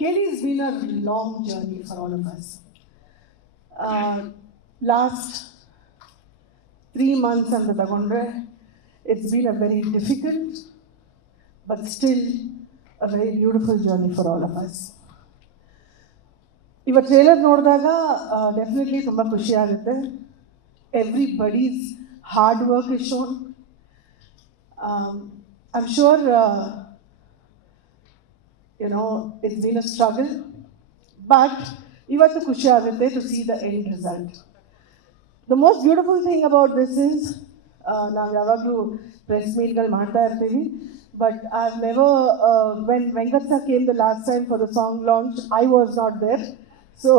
Kelly has been a long journey for all of us. Last 3 months and the it's been a very difficult but still a very beautiful journey for all of us. ಇವತ್ತು trailer ನೋಡಿದಾಗ definitely ತುಂಬ ಖುಷಿ ಆಗುತ್ತೆ. Everybody's hard work is shown. I'm sure it's been a struggle, but ivattu khushi agutte to see the end result. The most beautiful thing about this is ನಾವು ಯಾವಾಗಲೂ press ಮೀಟ್ಗಳು ಮಾಡ್ತಾ ಇರ್ತೀವಿ, but I've never when Venkat sir came the last time for the song launch, I was not there. So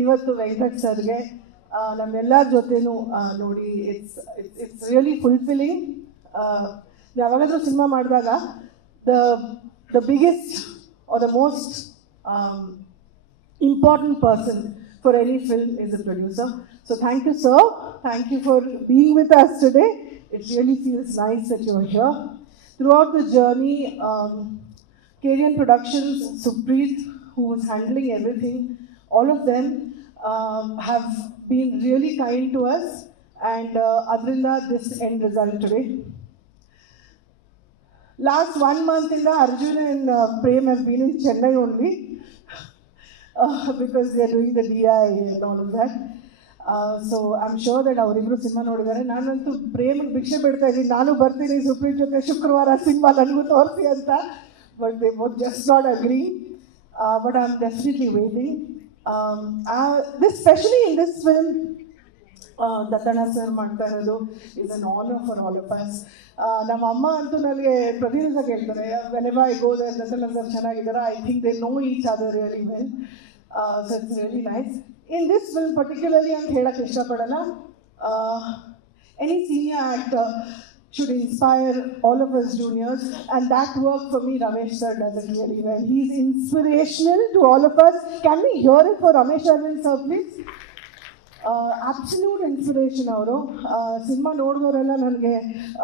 ಇವತ್ತು ವೆಂಕಟ್ ಸರ್ಗೆ ನಮ್ಮೆಲ್ಲರ ಜೊತೆನೂ ನೋಡಿ it's really fulfilling. ಯಾವಾಗಾದರೂ ಸಿನಿಮಾ ಮಾಡಿದಾಗ the biggest or the most important person for any film is the producer. So thank you, sir. Thank you for being with us today. It really feels nice that you're here. Throughout the journey, KDN Productions, Supreet, who was handling everything, all of them have been really kind to us, and adrinda this end result today. Last 1 month in the Arjun and Prem have been in Chennai only because they are doing the DI and all of that. So I'm sure that ಅವರಿಬ್ರು cinema ನೋಡಿದ್ದಾರೆ. ನಾನಂತೂ ಪ್ರೇಮ್ ಭಿಕ್ಷೆ ಬಿಡ್ತಾ ಇದ್ದೀನಿ, ನಾನು ಬರ್ತೀನಿ ಸುಪ್ರೀತ್ ಜೊತೆ ಶುಕ್ರವಾರ ಸಿನಿಮಾ ನನಗೂ ತೋರಿಸಿ ಅಂತ, but they would just not agree. But I'm definitely waiting. Especially in this film, Dattanna sir ಮಾಡ್ತಾ ಇರೋದು is an honour for all of us. ನಮ್ಮ ಅಮ್ಮ ಅಂತೂ ನನಗೆ ಪ್ರತಿದಿವಸ ಕೇಳ್ತಾರೆ, whenever I go there, Dattanna sir ಚೆನ್ನಾಗಿದ್ದಾರೆ. I think they know each other really well. So it's really nice. In this film particularly ಅಂತ ಹೇಳಕ್ಕೆ ಇಷ್ಟಪಡಲ್ಲ. Any senior actor should inspire all of us juniors, and that work for me Ramesh sir does it really well. He's inspirational to all of us. Can we hear it for Ramesh Arvind sir, please? Absolute inspiration ಅವರು. Cinema ನೋಡಿದವರೆಲ್ಲ ನನಗೆ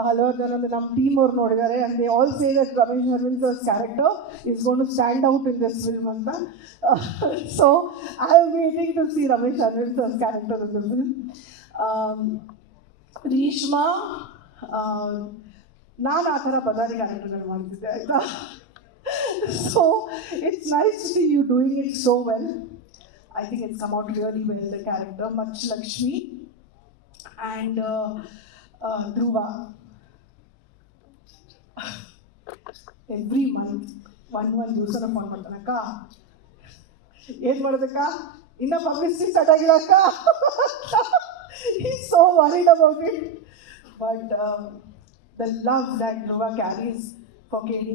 ಹಲವಾರು ಜನ ನಮ್ಮ team ಅವ್ರು ನೋಡಿದ್ದಾರೆ, and they all say that Ramesh Arvind ಸರ್'s character is going to stand out in this film ಅಂತ. So I am waiting to see Ramesh Arvind ಸರ್'s character in the film. Reshma, ನಾನು ಆ ಥರ ಬದಾರಿ ಕ್ಯಾರೆಕ್ಟರ್ಗಳು ಮಾಡ್ತಿದ್ದೆ ಆಯಿತಾ. So it's nice to see you doing it so well. I think it's come out really well, the character. Much Lakshmi and Dhruva. Every month, one ದಿವಸನ phone ಮಾಡ್ತಾನಕ್ಕ, ಏನು ಮಾಡೋದಕ್ಕ, ಇನ್ನ ಪಬ್ಲಿಸಿಟಿ ಸ್ಟಾರ್ಟ್ ಆಗಿಲ್ಲಕ್ಕ. He's so worried about it. But the love that Dhruva carries for KD,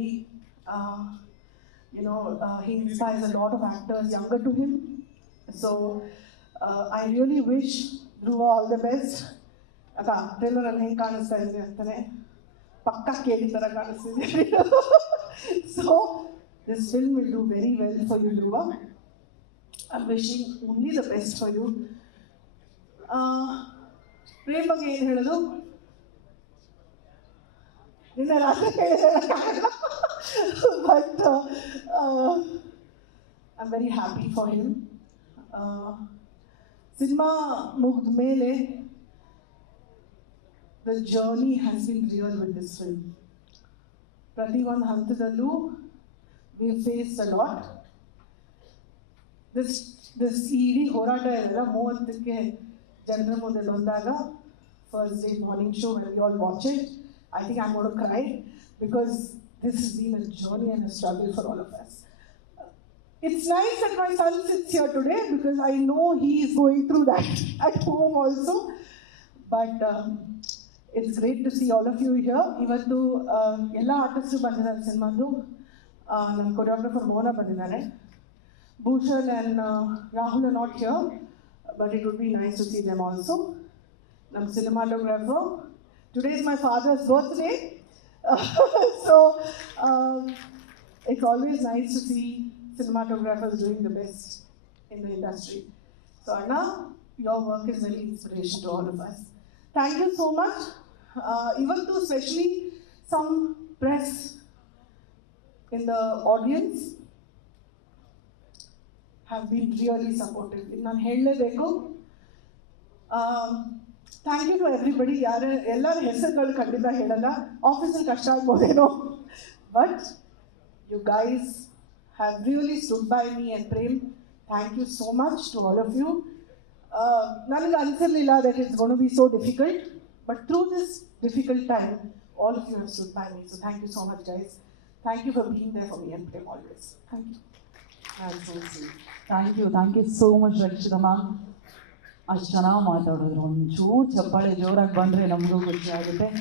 he inspires a lot of actors younger to him. So I really wish Dhruva all the best. Akka trailer alli henge kaanista ide antane pakka KD tara kaanistide. So this film will do very well for you, Dhruva. I'm wishing only the best for you. Prem ಬಗ್ಗೆ ಏನು ಹೇಳೋದು, ನಿನ್ನ ರಾತ್ರಿ ಹೇಳಿದ. But I'm very happy for him. Cinema ಮುಗಿದ ಮೇಲೆ the journey has been real with this film. ಪ್ರತಿ ಒಂದು ಹಂತದಲ್ಲೂ we faced a lot. This ಇಡೀ ಹೋರಾಟ ಇದೆಲ್ಲ 30ಕ್ಕೆ ಜನರ ಮುಂದೆ ಬಂದಾಗ, first day morning show, when we all watch it, I think I'm going to cry because this has been a journey and a struggle for all of us. It's nice that my son sits here today because I know he is going through that at home also. But it's great to see all of you here. Ivattu ella artists bandidare cinemaadu. Nam choreographer Mona bandidare. Bhushan and Rahul are not here, but it would be nice to see them also. Nam cinematographer. Today is my father's birthday. So it's always nice to see cinematographers doing the best in the industry. So Anna, your work is very inspiration to all of us. Thank you so much. Even though especially some press in the audience have been really supportive. ನಾನು ಹೇಳಲೇಬೇಕು. Thank you to everybody. ಎಲ್ಲರ ಹೆಸರುಗಳು ಖಂಡಿತ ಹೇಳಲ್ಲ, ಆಫೀಸಲ್ಲಿ ಕಷ್ಟ ಆಗ್ಬೋದೇನೋ, but you guys have really stood by me and Prem. Thank you so much to all of you. ನನಗೆ ಅನಿಸಿರಲಿಲ್ಲ that it's gone to be so difficult, but through this difficult time all of you have stood by me. So thank you so much, guys. Thank you for being there for me and Prem always. Thank you. I'm so sweet. Thank you so much, Rakshita ma'am. ಅಷ್ಟು ಚೆನ್ನಾಗಿ ಮಾತಾಡಿದ್ರು. ಒಂಚೂರು ಚಪ್ಪಾಳೆ ಜೋರಾಗಿ ಬಂದರೆ ನಮಗೂ ಖುಷಿ ಆಗುತ್ತೆ.